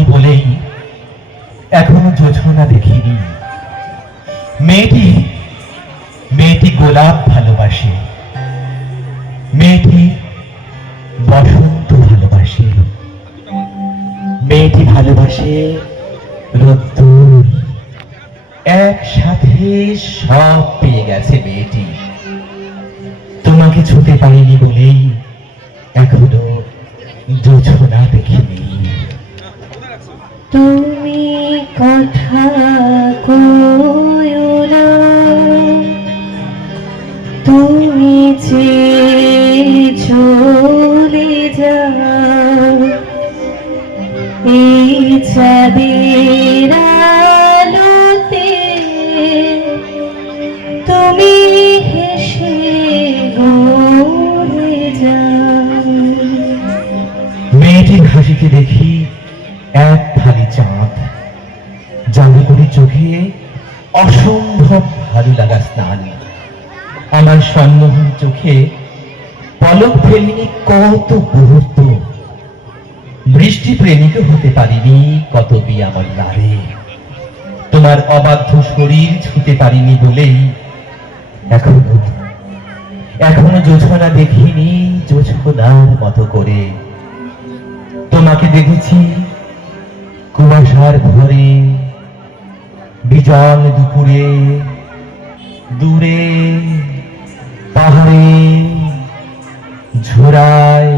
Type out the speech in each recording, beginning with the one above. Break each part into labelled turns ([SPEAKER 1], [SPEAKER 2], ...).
[SPEAKER 1] পারিনি বলেই এখনও যোজনা দেখিনি। মেয়েটি মেয়েটি গোলাপ ভালোবাসে। মেয়েটি বসন্ত ভালোবাসে। মেয়েটি ভালোবাসে রোদ্দুর। একসাথে সব পেয়ে গেছে মেয়েটি। তোমাকে ছুতে পারিনি বলেই এখনও যোজনা
[SPEAKER 2] কথা না। তুমি যে চলে যাও এই চাঁদের
[SPEAKER 1] চোখে অসম্ভব ভালো লাগা স্নান। আমার সম্মোহন চোখে পলক ফেলিনি কত মুহূর্ত। বৃষ্টি প্রেমিক হতে পারিনি কত বি আমার নারে তোমার অবাধ্য শরীর ছুতে পারিনি বলেই এখনও। এখনও যোজনা দেখিনি যোজনার মতো করে। তোমাকে দেখেছি কুয়াশার ভরে বিজন দুপুরে, দূরে, পাহাড়ে, ঝোড়ায়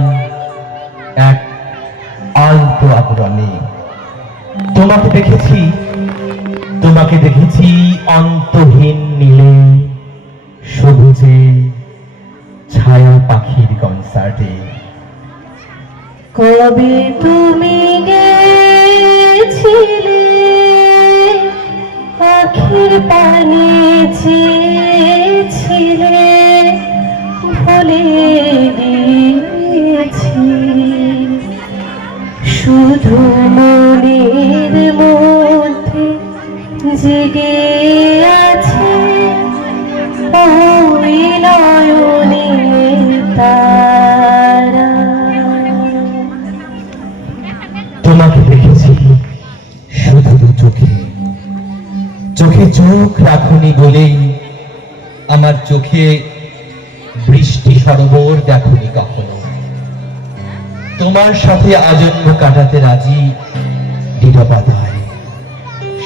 [SPEAKER 1] এক অল্প আবরণে। তোমাকে দেখেছি তোমাকে দেখেছি অন্তহীন নীলে, সবুজে ছায়া পাখির কনসার্টে
[SPEAKER 2] কবে তুমি
[SPEAKER 1] চোখে চোখ রাখুনি বলেই আমার চোখে বৃষ্টি সরোবর দেখনি কখনো। তোমার সাথে আজন্ম কাটাতে রাজি নিরবতায়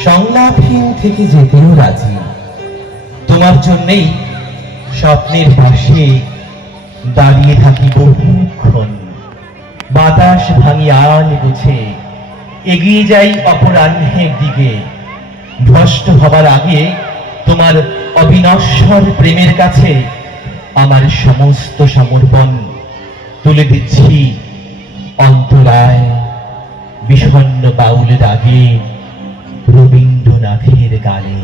[SPEAKER 1] সংলাপহীন থেকে যেতেও রাজি। তোমার জন্যেই স্বপ্নের পাশে দাঁড়িয়ে থাকি বহুক্ষণ। বাতাস ভাঙি আল এগিয়ে যাই অপরাহ্নের দিকে। ভ্রষ্ট হবার আগে তোমার অবিনশ্বর প্রেমের কাছে আমার সমস্ত সমর্পণ তুলে দিচ্ছি অন্তরায় বিষণ্ণ বাউল রাগে রবীন্দ্রনাথের গানে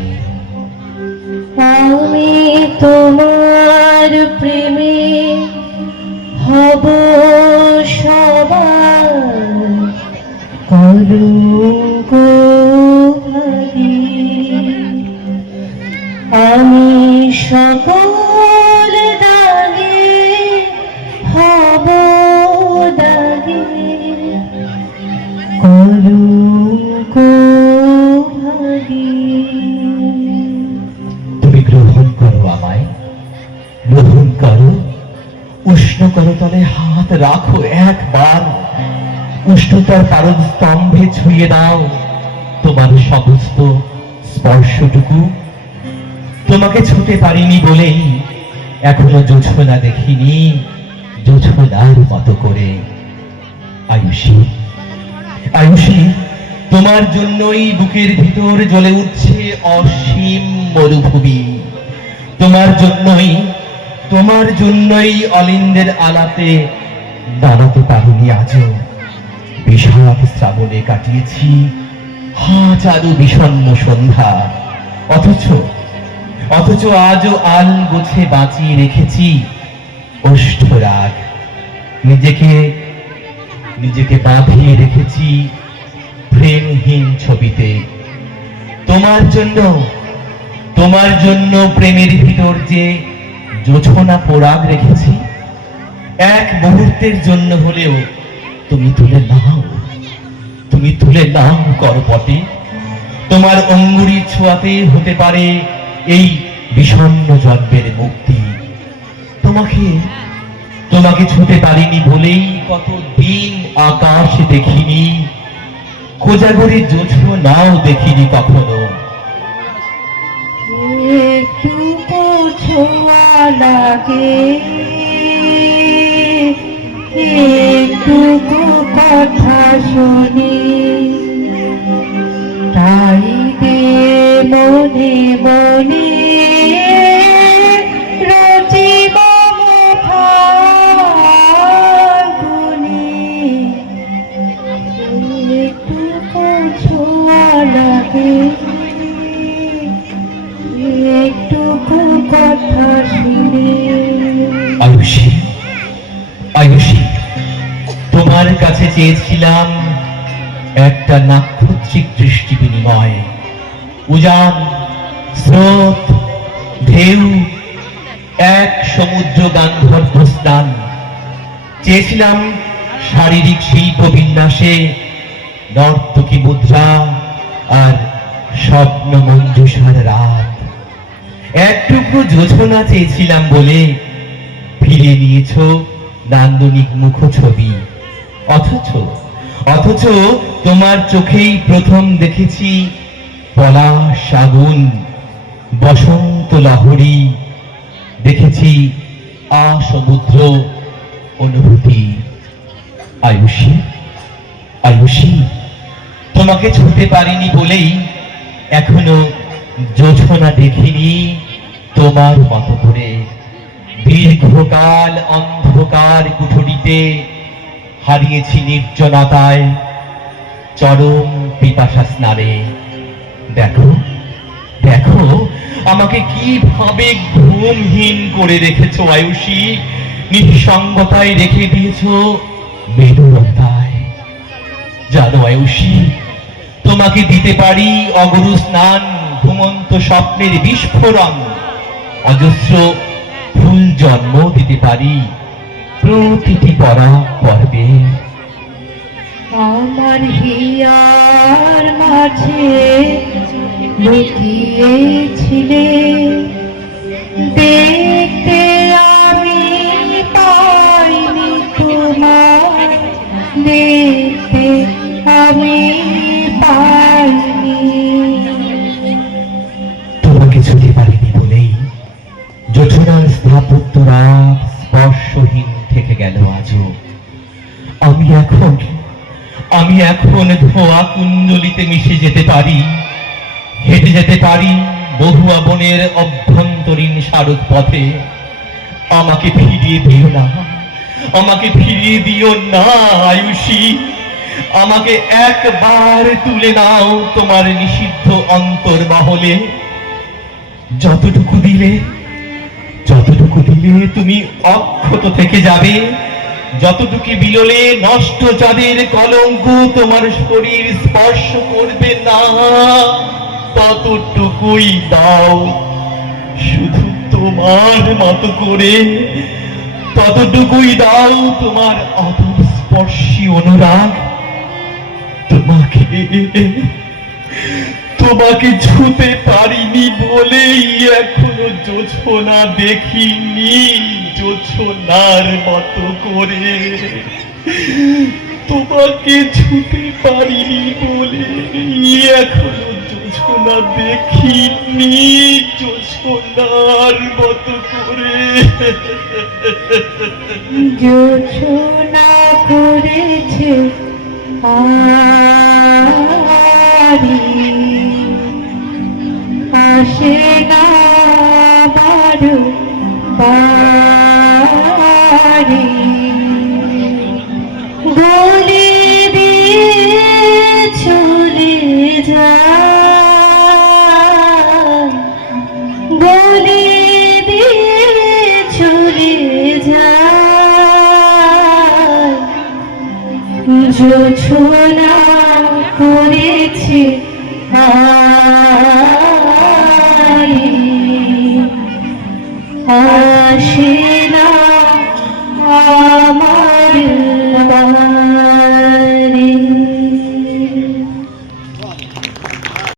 [SPEAKER 2] আমি তোমার প্রেমে হব সবার কলঙ্ক ভাগী। আমি সকল দাগে হব দাগে। কলঙ্ক
[SPEAKER 1] তুমি গ্রহণ করো আমায়, গ্রহণ করো। উষ্ণ করতলে হাত রাখো একবার। উষ্ণতার পারদ স্তম্ভে ছুঁয়ে দাও তোমার সমস্ত স্পর্শটুকু তোমাকে ছুতে পারিনি বলেই এখনও জোছনা দেখিনি, জোছনার মতো করে। আয়ুষী আয়ুষী, তোমার জন্যই বুকের ভিতর জ্বলে উঠছে অসীম মরুভূমি। তোমার জন্যই তোমার জন্যই অলিন্দের আলাতে দাঁড়াতে পারিনি আজও। বিষাদ শ্রাবণে কাটিয়েছি হাজারো বিষণ্ণ সন্ধ্যা। অথচ অথচ আজও আল গোছে বাঁচিয়ে রেখেছি ওষ্ঠরাগ নিজেকে নিজেকে বাঁধিয়ে রেখেছি প্রেমহীন ছবিতে। তোমার জন্য তোমার জন্য প্রেমের ভিতর যে যোছনা পোড়াগ রেখেছি, এক মুহূর্তের জন্য হলেও তুমি তুলে নাও। তুমি তুলে নাও করপটে। তোমার অঙ্গুরির ছোঁয়াতে হতে পারে এই বিষণ্ণ জন্মের মুক্তি। তোমাকে তোমাকে ছুতে পারিনি বলেই কত দিন আকাশ দেখিনি। কোজাগরে জোছো নাও দেখিনি কখনো।
[SPEAKER 2] লাগে কথা শুনি। তাই মনে রচিব লাগে। একটুকু কথা শুনে।
[SPEAKER 1] আয়ুষী আয়ুষী, তোমার কাছে চেয়েছিলাম একটা নাক্ষত্রিক দৃষ্টি বিনিময়। উজান স্রোত, ঢেউ, এক সমুদ্র গান্ধর্ব স্নান। চেয়েছিলাম শারীরিক শিল্প বিন্যাসে নর্তকী মুদ্রা আর স্বপ্ন মঞ্জুষার রাত একটুকু যোজনা চেয়েছিলাম বলে ফিরে নিয়েছ নান্দনিক মুখ ছবি অথচ অথচ তোমার চোখেই প্রথম দেখেছি পলাশ আগুন। বসন্ত লহরী দেখেছি আসমুদ্র অনুভূতি। আয়ুষী আয়ুষী, তোমাকে ছুতে পারিনি বলেই এখনও যোছনা দেখিনি তোমার মতো করে। দীর্ঘকাল অন্ধকার কুঠুরিতে হারিয়েছি নির্জনতায় চরম পিপাসা স্নানে দেখো দেখো আমাকে কীভাবে ঘুমহীন করে রেখেছো, আয়ুষী? নিঃসঙ্গতায় রেখে দিয়েছ মেরুরতায় জানো আয়ুষী, তোমাকে দিতে পারি অগরু স্নান, ঘুমন্ত স্বপ্নের বিস্ফোরণ। অজস্র ফুল জন্ম দিতে পারি প্রতিটি পরা পর্বে
[SPEAKER 2] আমার হিয়ার মাঝে লুকিয়েছিলে। দেখতে আমি পাইনি তোমার দেখতে আমি পাইনি।
[SPEAKER 1] তোমাকে ছুতে পারিনি বলেই জোছনার স্থাপত্য রাত স্পর্শহীন থেকে গেল আজও। আমি এখন আমি এখন ধোয়া কুঞ্জলিতে মিশে যেতে পারি, হেঁটে যেতে পারি বহুয়া বনের অভ্যন্তরীণ সারদ পথে। আমাকে ফিরিয়ে দিও না, আমাকে ফিরিয়ে দিও না, আয়ুষী। আমাকে একবার তুলে নাও তোমার নিষিদ্ধ অন্তর মহলে যতটুকু দিলে যতটুকু দিলে তুমি অক্ষত থেকে যাবে যতটুকু বিললে নষ্ট চাঁদের কলঙ্ক তোমার শরীর স্পর্শ করবে না, ততটুকুই দাও। শুধু তোমার মতো করে ততটুকুই দাও তোমার অপর স্পর্শী অনুরাগ। তোমাকে তোমাকে ছুতে পারিনি বলেই এখনও জোছনা দেখিনি জোছনার মতো করে তোমাকে ছুতে পারিনি বলে এখনও জোছনা দেখিনি জোছনার মতো করে
[SPEAKER 2] জোছনা করেছে আরি আসে না বারো বারি গলি দিয়ে যায় গলি দিয়ে চলে যায় যোছনা করেছে আরি আসে